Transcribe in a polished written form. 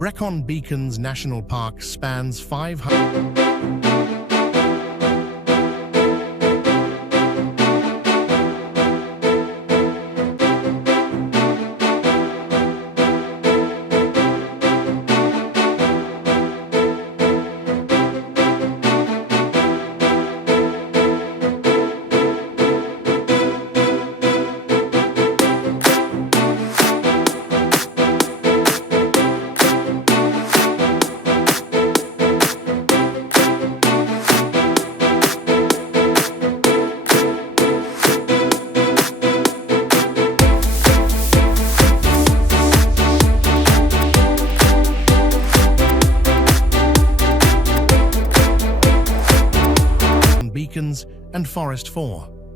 Brecon Beacons National Park spans 500. Beacons and Forest 4.